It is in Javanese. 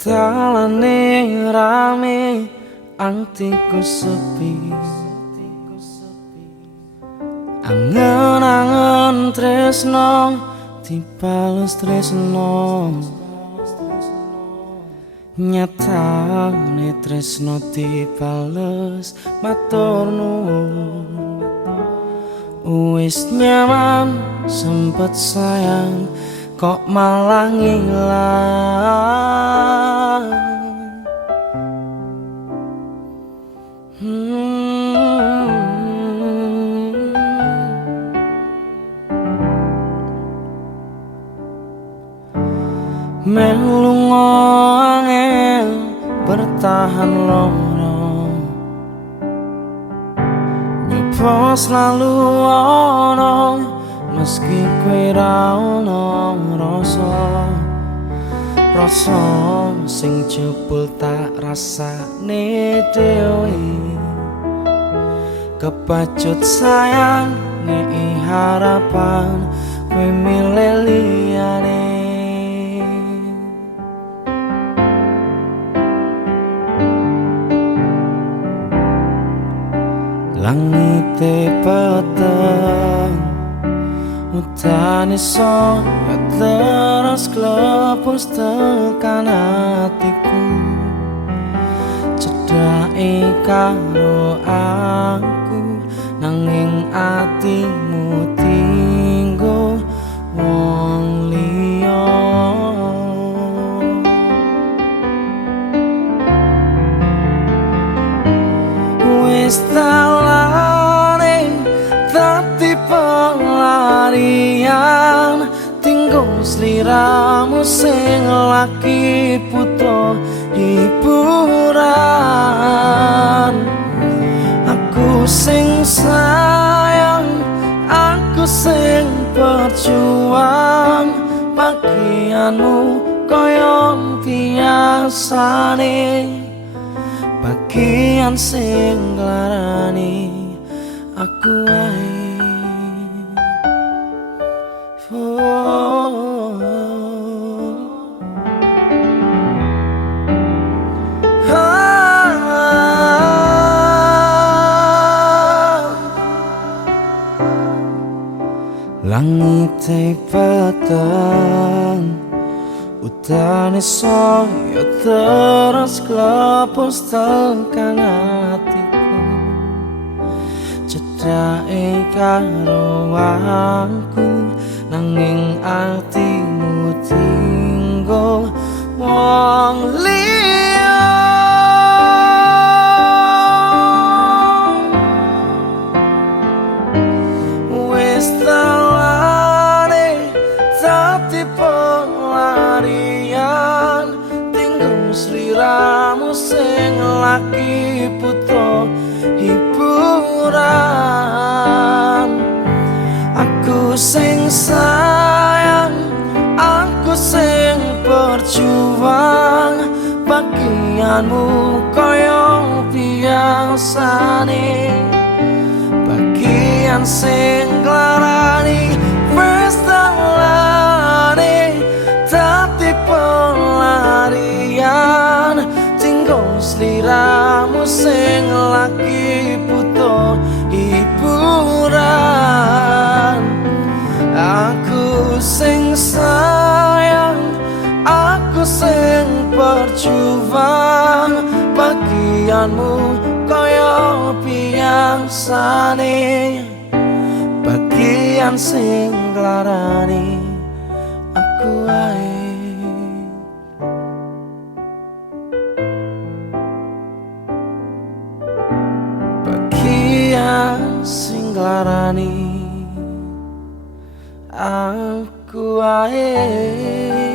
Dalane rame antiku sepi, angen-angen tresno dibales tresno, nyatane tresno dibales matur nuwun. Wis nyaman sempet sayang kok malah ngilang. Melu angel bertahan loro, nyoba selalu ono meski kowe ra ono rasa sing jebul tak rasane dhewe. Kepacut sayang ngei harapan kowe milih liyane. Langite peteng udan iso terus klepus tekan hatiku, cedhake karo aku nanging atimu tinggo wong liya. Wis talane dadi pelarian, tinggo sliramu sing laki butuh hiburan. Aku sing sayang, aku sing berjuang, bagianmu koyo biasane, bagian sing nglarani aku wae. Langite peteng udan iso yo terus klepus tekan hatiku, cedhake karo aku nanging atimu tinggo wong liya. Wis talane dadi pelarian, tinggo sliramu sing laki butuh hiburan. Aku sing sayang, aku sing berjuang, bagianmu koyo biasane, bagian sing nglarani. Wis talane dadi pelarian, tinggo sliramu sing laki butuh hiburan. Aku sing sayang, aku sing berjuang, bagianmu koyo biasane, bagian sing nglarani aku wae. Bagian sing nglarani aku wae.